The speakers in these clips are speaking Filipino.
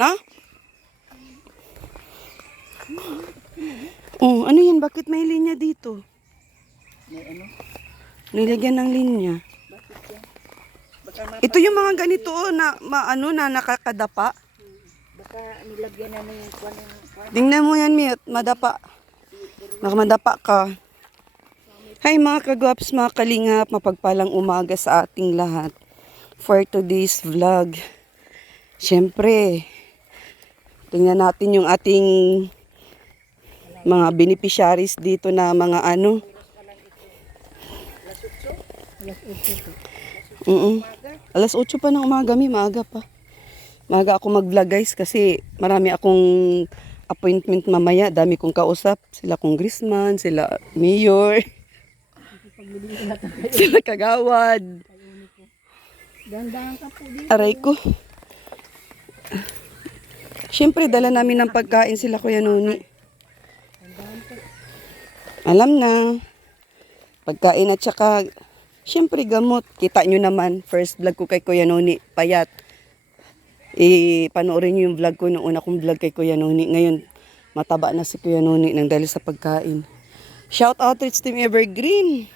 Ha? Oh, ano yan? Bakit may linya dito? May ano? Nilagyan ng linya. Bakit yan? Baka, Ito yung mga ganito na na nakakadapa. baka nilagyan na yung kwan. Tingnan mo yan, Miot. Madapa. Baka madapa ka. Hi mga kagwaps, mga kalingap. Mapagpalang umaga sa ating lahat. For today's vlog. Siyempre, tingnan natin yung ating mga beneficiaries dito na mga ano. Alas 8 pa ng umaga, maaga pa. Maaga ako mag-vlog guys kasi marami akong appointment mamaya. Dami kong kausap. Sila congressman, sila mayor, sila kagawad. Dandahan ka po dito. Aray ko. Siyempre, dala namin ng pagkain sila Kuya Noni. Alam na. Pagkain at saka, siyempre gamot. Kita nyo naman, first vlog ko kay Kuya Noni, payat. Panoorin nyo yung vlog ko, noong una kong vlog kay Kuya Noni. Ngayon, mataba na si Kuya Noni nang dahil sa pagkain. Shout out to Team Evergreen.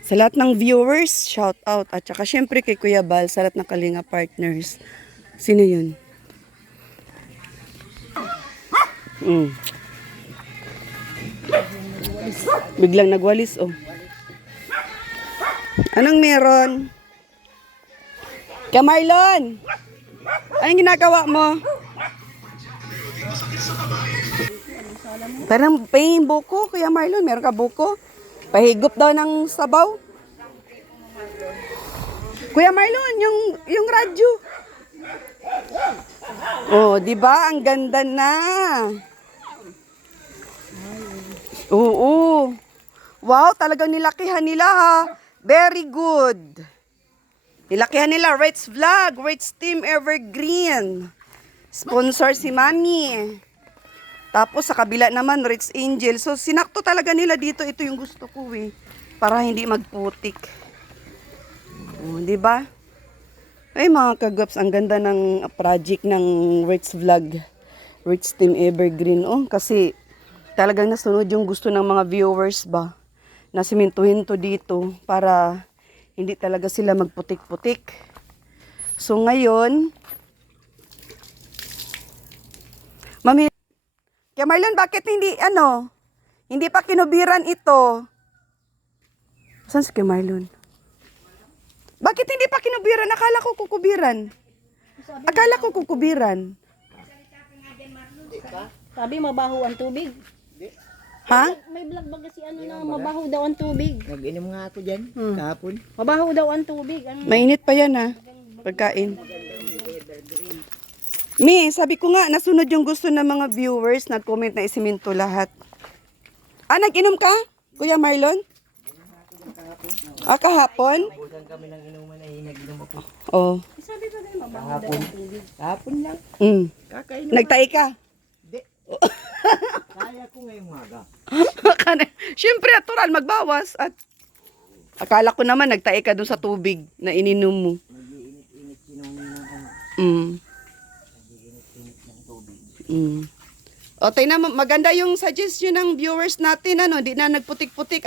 Sa lahat ng viewers, shout out. At saka syempre kay Kuya Bal, sa lahat ng Kalinga partners. Sino yun? Biglang nagwalis, oh. Anong meron? Kaya Marlon! Anong ginagawa mo? Parang pahing buko, Kuya Marlon. Meron ka buko? Pahigop daw ng sabaw. Kuya Marlon, yung radyo. Oh, di ba? Ang ganda na. Oo. Wow, talagang nilakihan nila ha. Very good. Nilakihan nila. Rates Vlog, Rates Team Evergreen. Sponsor si Mami. Tapos sa kabila naman, Rich Angel. So sinakto talaga nila dito. Ito yung gusto ko eh. Para hindi magputik. Oh, di ba? Ay mga kagaps, ang ganda ng project ng Rich Vlog. Rich Team Evergreen. Oh, kasi talagang nasunod yung gusto ng mga viewers ba. Nasimintuhin to dito para hindi talaga sila magputik-putik. So ngayon, Mami, Kaya Marlon, bakit hindi pa kinubiran ito? Saan si Kaya Marlon? Bakit hindi pa kinubiran? Akala ko kukubiran. Akala ko kukubiran. Sabi mabaho ang tubig. Ha? May vlog ba kasi na mabaho daw ang tubig. Nag-inom nga ako dyan, kahapon. Mabaho daw ang tubig. Mainit pa yan ha. Pagkain. Mi, sabi ko nga, nasunod yung gusto ng mga viewers. Nag-comment na isiminto lahat. Nag-inom ka? Kuya Marlon? Kahapon? Busan kami ng inuman ay nag-inom ako. Oh. Sabi ba kayo mabaho daw ang tubig? Kahapon lang. Kakain Nagtae ka? Hindi. Kaya ko ngayong maga. Siyempre, natural, magbawas. At akala ko naman, nagtae ka dun sa tubig na ininom mo. Nag-iinit-init sinong nag-iinit-init ng tubig. O, tayo na, maganda yung suggestion ng viewers natin, di na nagputik-putik,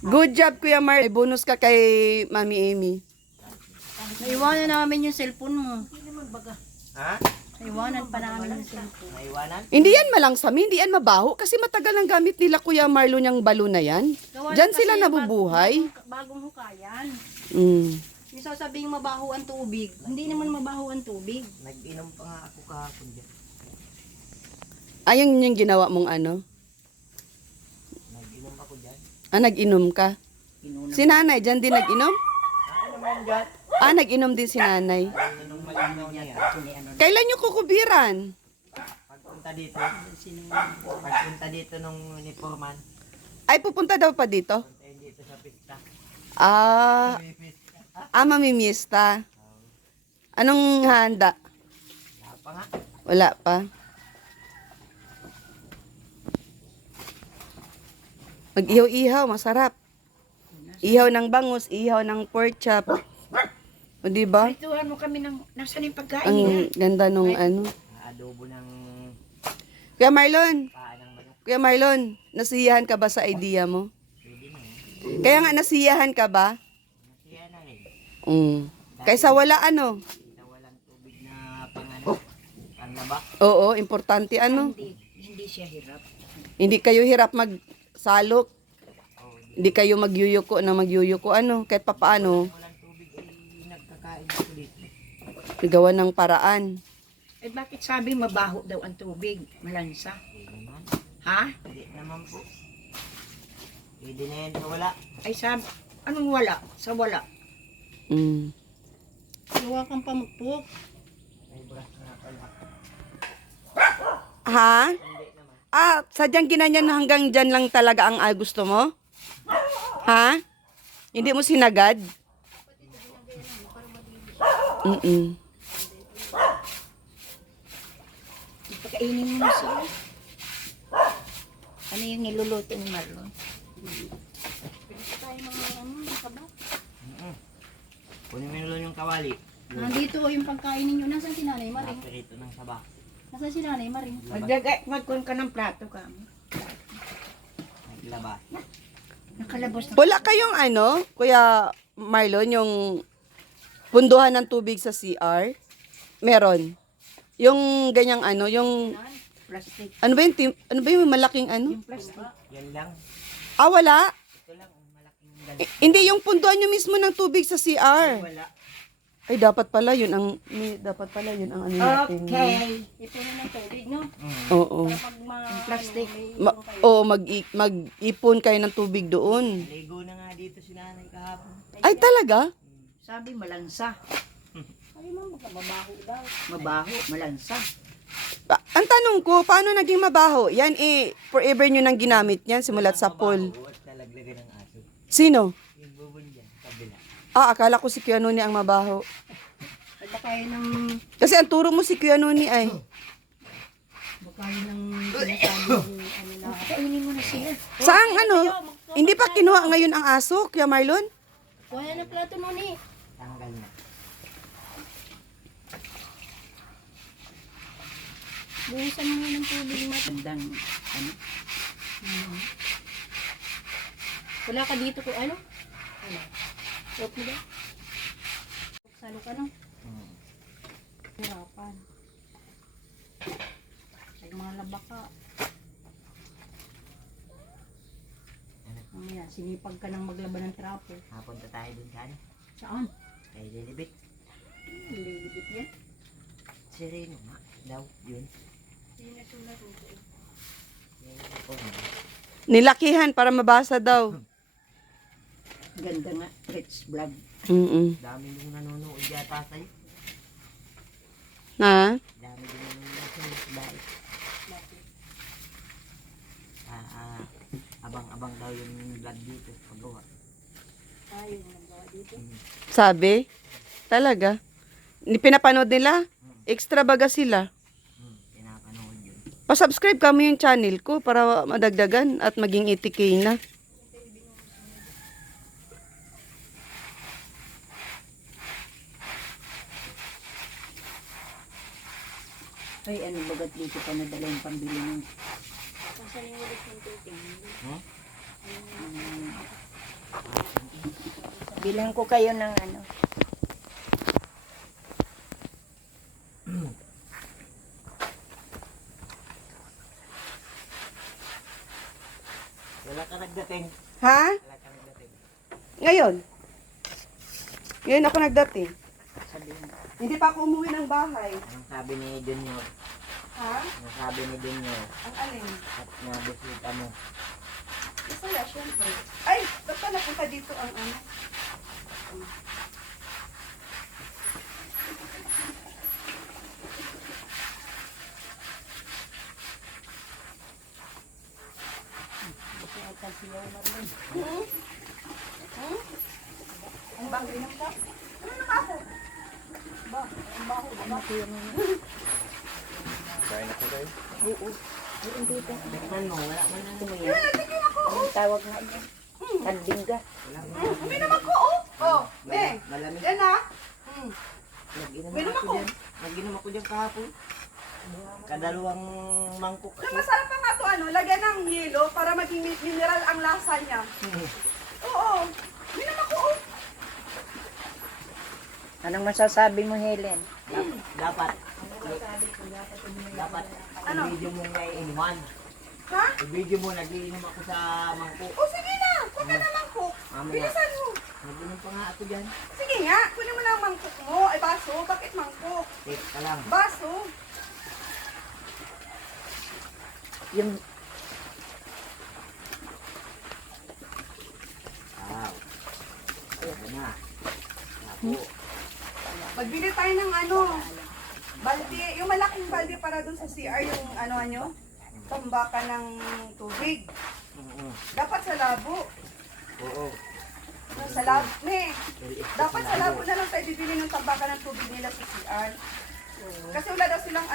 Good job, Kuya Mar. May bonus ka kay Mami Amy. Naiwanan namin yung cellphone mo. Ha? Naiwanan pa namin yung cellphone. Naiwanan? Hindi yan malangsami, hindi yan mabaho, kasi matagal ang gamit nila, Kuya Marlon, yung balo na yan. Diyan sila nabubuhay. Bagong hukayan. Mm. Yung sasabihin mabaho ang tubig. Hindi naman mabaho ang tubig. Nag-inom pa nga ako kahapon dyan. Ayun yung ginawa mong Nag-inom ako dyan. Nag-inom ka? Si nanay, dyan din nag-inom? Ano naman dyan? Nag-inom din si nanay. Inom malinaw niya. Kailan nyo kukubiran? Pagpunta dito nung uniforman. Ay, pupunta daw pa dito? Punta dito sa pista. Mamimista. Anong handa? Wala pa nga. Wala pa. Mag-ihaw-ihaw, masarap. Ihaw ng bangus, ihaw ng pork chop. O, di ba? Ituhan mo kami ng nasaan yung pagkain Ang nila. ganda nung ano. Adobo ng Kuya Marlon, paa ng manok. Kuya Marlon, nasiyahan ka ba sa idea mo? Pwede na eh. Kaya nga, nasiyahan ka ba? Masaya na rin. Kaysa wala ano. Sa walang tubig na pang panlaba. Oo, importante ano. Hindi siya hirap. Hindi kayo hirap magsalok. Hindi kayo magyuyuko na magyuyuko ano. Kahit papaano, Walang tubig ay nagkakain ako dito. gawa ng paraan. Eh bakit sabi mabaho daw ang tubig? Malansa. Hindi naman. Ha? Hindi naman po. Pwede na yan sa wala. Ay sabi, anong wala? Sa wala. Mm. Gawa kang pamukpok. May brush na pala. Ha? Hindi naman. Sadyang ginanyan na hanggang dyan lang talaga ang gusto mo? Ha? Hindi mo sinagad? Mm-mm. Pagkainin mo na sila. Ano yung niluluto ni Marlon? Kunin mo yun yung kawali. Nandito yung pagkain ninyo. Nasaan si Nanay Maring? Nakarito ng saba. Nasaan si Nanay Maring? Magkuhan ka ng plato ka. Naglaba. Nakalabas na. Wala kayong ano, Kuya Marlon, yung punduhan ng tubig sa CR? Meron. Yung ganyang ano, yung Plastic. ano ba yung malaking ano? Yung plastic. Yan lang. Wala. Ito lang ang malaking ganito. Hindi yung punduhan nyo mismo ng tubig sa CR. Wala. Ay, dapat pala yun ang ano natin. Okay. Ito na ng tubig, no? Oo. Yung plastic. Mag-ipon kayo ng tubig doon. Ligo na nga dito si nanay kahapon. Ay, talaga? Sabi malansa. Ay mo, mabaho daw. Mabaho, malansa. Ang tanong ko, paano naging mabaho? Yan forever nyo nang ginamit yan, simulat sa pool. At nalaglagan ng aso. Sino? Yung bubon dyan, kabila. Akala ko si Kuya Noni ang mabaho. Ay baka yun ng... Kasi ang turo mo si Kuya Noni ay. Baka yun ng sinasabi ano na... Kainin mo na siya. Saang ano? Hindi pa kinuha ngayon ang aso, Kuya Marlon? Kuha na plato nun eh. Tanggal na. Buhusan mo ng tubig matandang ano? Wala ka dito ko ano? Ano? Huwag mo ba? Salo ka no? Hirapan. Ay mga laba ka. Mamaya, sinipag ka ng maglaban ng trapo. Napunta tayo dun saan? Saan? Kay Lilibit. Lilibit yan. Sereno nga. Daw, yun. Nilakihan para mabasa daw. Ganda nga, rich vlog. Dami nung nanonood yata sa'yo. Ha? Dami din nanonood sa'yo. Dahil. Abang-abang daw yung vlog dito. Pagawa. Ayaw mo nagawa dito. Sabi? Talaga? Pinapanood nila? Extra baga sila. Pinapanood yun. Pa-subscribe kami yung channel ko para madagdagan at maging 80K na. Ay, ano bagat dito pa nadala yung pambili ng... Hmm? Bilang ko kayo ng ano. Wala ka nagdating. Ha? Wala ka nagdating. Ngayon? Ngayon ako nagdating. Sabihin. Hindi pa ako umuwi ng bahay. Anong sabi ni Junior? Ha? Anong sabi ni Junior? Ang alin? At nabisita mo. Masaya, syempre. Ay, ba't pa napunta dito ang ano? Ang bagay ng ka? Tikman mo, wala man na naman Anong tawag nga niya? Kandingga. Uminom ako, oh! Oh, ne! Malamig. Yan na. Nag-inom Minom ako ako. dyan. Nag-inom ako dyan kahapon. Kadalawang mangkok Yung ako. masarap pa nga to, lagyan ng yelo para maging mineral ang lasa niya. Oo. Minom ako, oh. Anong masasabi mo, Helen? Dapat. Dapat. Ano? I-video mo na inuman. Ha? I-video mo, nag-iinom ako sa mangkok. O sige na, kuha ka na mangkok. Mamaya. Bilisan mo. Nag-inom pa nga ako dyan. Sige nga, kunin mo na ang mangkok mo. Ay, baso. Bakit mangkok? Wait ka lang. Baso. Yung Wow. Ayan na. Ako. Magbili tayo ng balde. Yung malaking balde para dun sa CR, yung nyo, tambakan ng tubig. Oo. Dapat sa labo. Oo. Sa labo, dapat sa labo na lang tayo bibili ng tambakan ng tubig nila sa CR. Kasi wala daw silang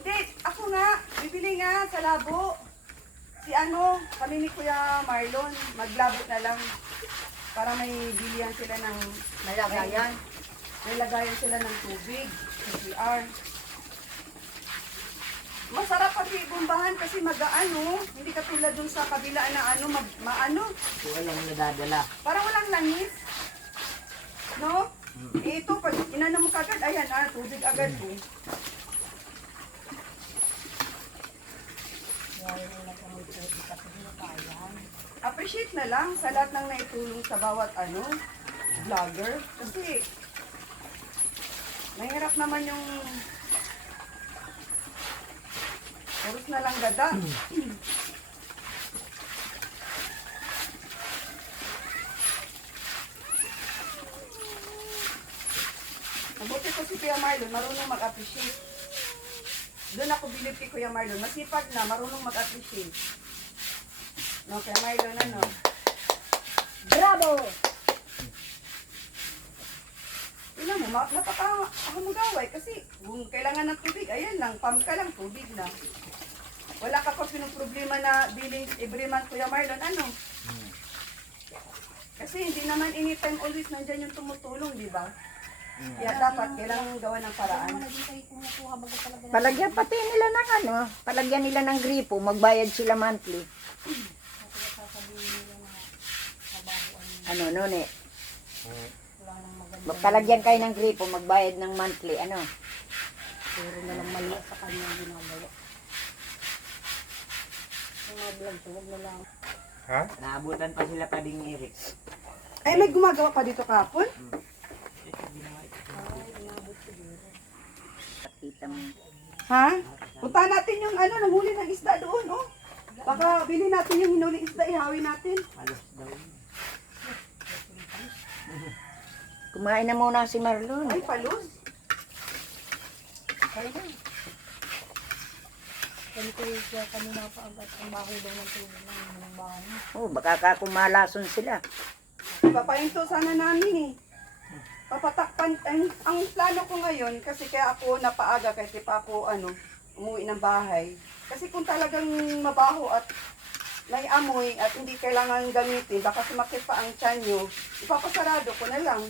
Hindi, ako nga, bibili nga sa labo. Kami ni Kuya Marlon, maglabo na lang. Para may bilihan sila ng lagayan. May lagayan sila ng tubig sa CR. Masarap pag ibumbahan kasi hindi katulad dun sa kabila na Ito walang nadadala. parang walang langis. No? Ito, pag inano mo kagad, ayan, tubig agad po. Appreciate na lang sa lahat ng naitulong sa bawat vlogger. Kasi, mahirap naman yung oras na lang gada. Mabuti ko si Kuya Marlon, marunong mag-appreciate. Doon ako bilib kay Kuya Marlon. Masipag na, marunong mag-appreciate. No, Kuya Marlon, bravo! Tingnan mo, napaka-hamugaway kasi kung kailangan ng tubig, ayan lang, pump ka lang, tubig na. Wala ka pa problema na billing every month, Kuya Marlon, Kasi hindi naman anytime always nandyan yung tumutulong, di ba? Kaya dapat, kailangan gawa ng paraan. Palagyan pati nila ng palagyan nila ng gripo, magbayad sila monthly. Nune? Palagyan kayo ng gripo, magbayad ng monthly, Puro na lang mali sa kanya ang ginagawa. Yung mga vlog, huwag na lang. Ha? Naabutan pa sila pa ding Eric. Ay, may gumagawa pa dito kahapon? Pakita mo. Ha? Punta natin yung nanghuli ng isda doon, oh. Baka bilhin natin yung hinuling isda, ihawi natin. Alas daw. Kumain na muna si Marlon. Ay, palos. Kami ko siya kanina pa agad ang baho daw ng tubig ng bahay. Baka kumalason sila. Papahinto sana namin eh. Papatakpan, ang plano ko ngayon, kasi kaya ako napaaga, kasi pa ako umuwi ng bahay. Kasi kung talagang mabaho at may amoy at hindi kailangan gamitin, baka sumakit pa ang tiyan nyo, ipapasarado ko na lang.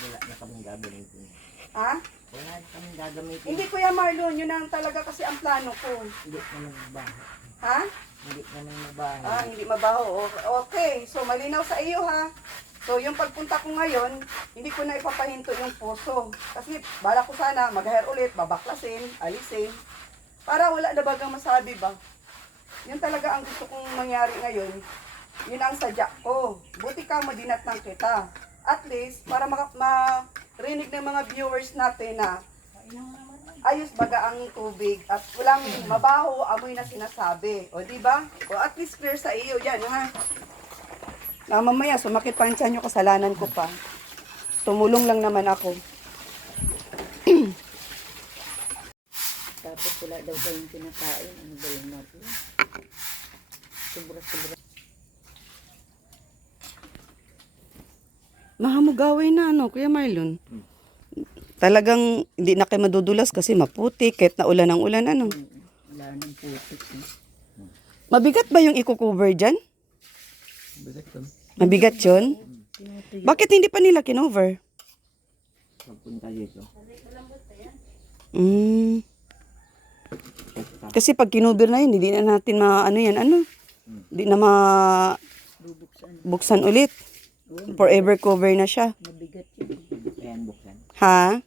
Wala na kaming gagamitin. Ha? Wala na kaming gagamitin. Hindi, Kuya Marlon, yun ang talaga kasi ang plano ko. Hindi naman mabaho. Ha? Hindi naman mabaho. Hindi mabaho. Okay, so malinaw sa iyo ha. So yung pagpunta ko ngayon, hindi ko na ipapahinto yung puso. Kasi bala ko sana mag-hair ulit, babaklasin, alisin. Para wala na bagang masabi ba. Yun talaga ang gusto kong mangyari ngayon. Yun ang sadya ko. Buti ka mo dinatnang kita. At least, para marinig ng mga viewers natin na ayos baga ang tubig at walang mabaho, amoy na sinasabi. O di ba? O at least clear sa iyo yan, ha? Na mamaya, sumakit pa ang tiyan nyo, kasalanan ko pa. Tumulong lang naman ako. Tapos wala daw kayong kinakain. Ano ba yun natin? Sobra-sobra. Mahamugaway na, Kuya Marlon? Talagang hindi na kayo madudulas kasi maputi, kahit na ulan ng ulan, Wala nang putik. Mabigat ba yung i-cover dyan? Mabigat yun? Bakit hindi pa nila kinover? Pagpunta dito. Mm. Kasi pag kinubir na yun, hindi na natin ano yan, ano? Hindi na buksan ulit. Forever cover na siya. Mabigat yun. Ayan, buksan. Ha?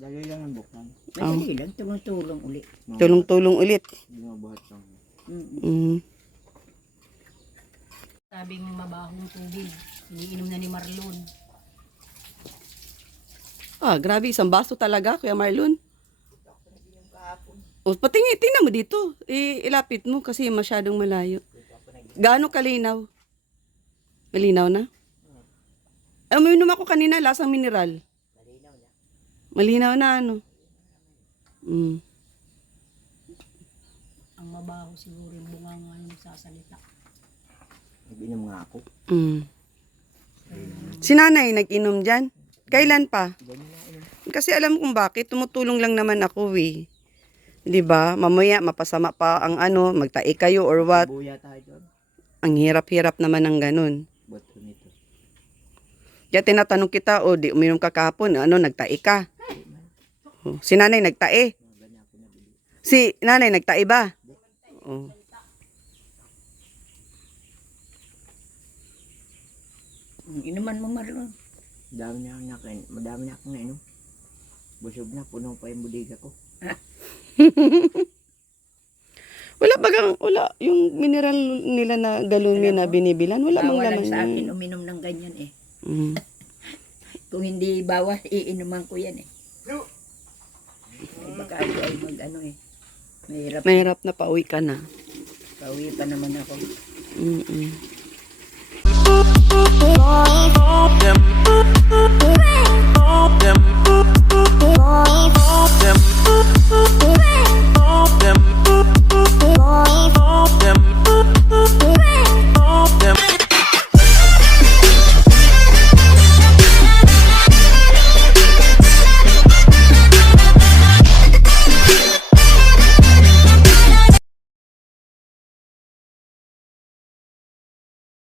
Dali lang ang buksan. Madali lang, tulong-tulong ulit. Tulong-tulong ulit. Bumabuhat lang. Mm. Sabing mabahong tubig. Iniinom na ni Marlon. Ah, grabe, isang baso talaga, Kuya Marlon. O, tingnan mo dito. Ilapit mo kasi masyadong malayo. Gaano kalinaw? Malinaw na? Uminom ako kanina, lasang mineral. Malinaw na, ano? Mm. Ang mabaho siguro yung bunganga yung sasalita. Nag-inom nga ako. Mm. Si nanay nag-inom dyan? Kailan pa? Kasi alam kong bakit, tumutulong lang naman ako eh. 'Di ba? Mamaya mapasama pa ang ano, magtae kayo or what. Buya tayo doon. Ang hirap-hirap naman ng ganun. Ba't ko nito? Kaya tinatanong kita, o di uminom ka kahapon, ano, nagtae ka? Oh, si nanay nagtae? Si nanay nagtae ba? Oh. Inuman mo, Marlon. Madami na akong nainom. Busog na, puno pa yung budiga ko. Wala, yung mineral nila na galon na binibilan, wala mang Bawal laman. lang sa akin yun. uminom ng ganyan eh. Mm. Kung hindi bawas, iinuman ko yan eh. Baka ako ay mag-ano eh. Mahirap. Mahirap na pauwi ka na. Pauwi pa naman ako. Mm-mm.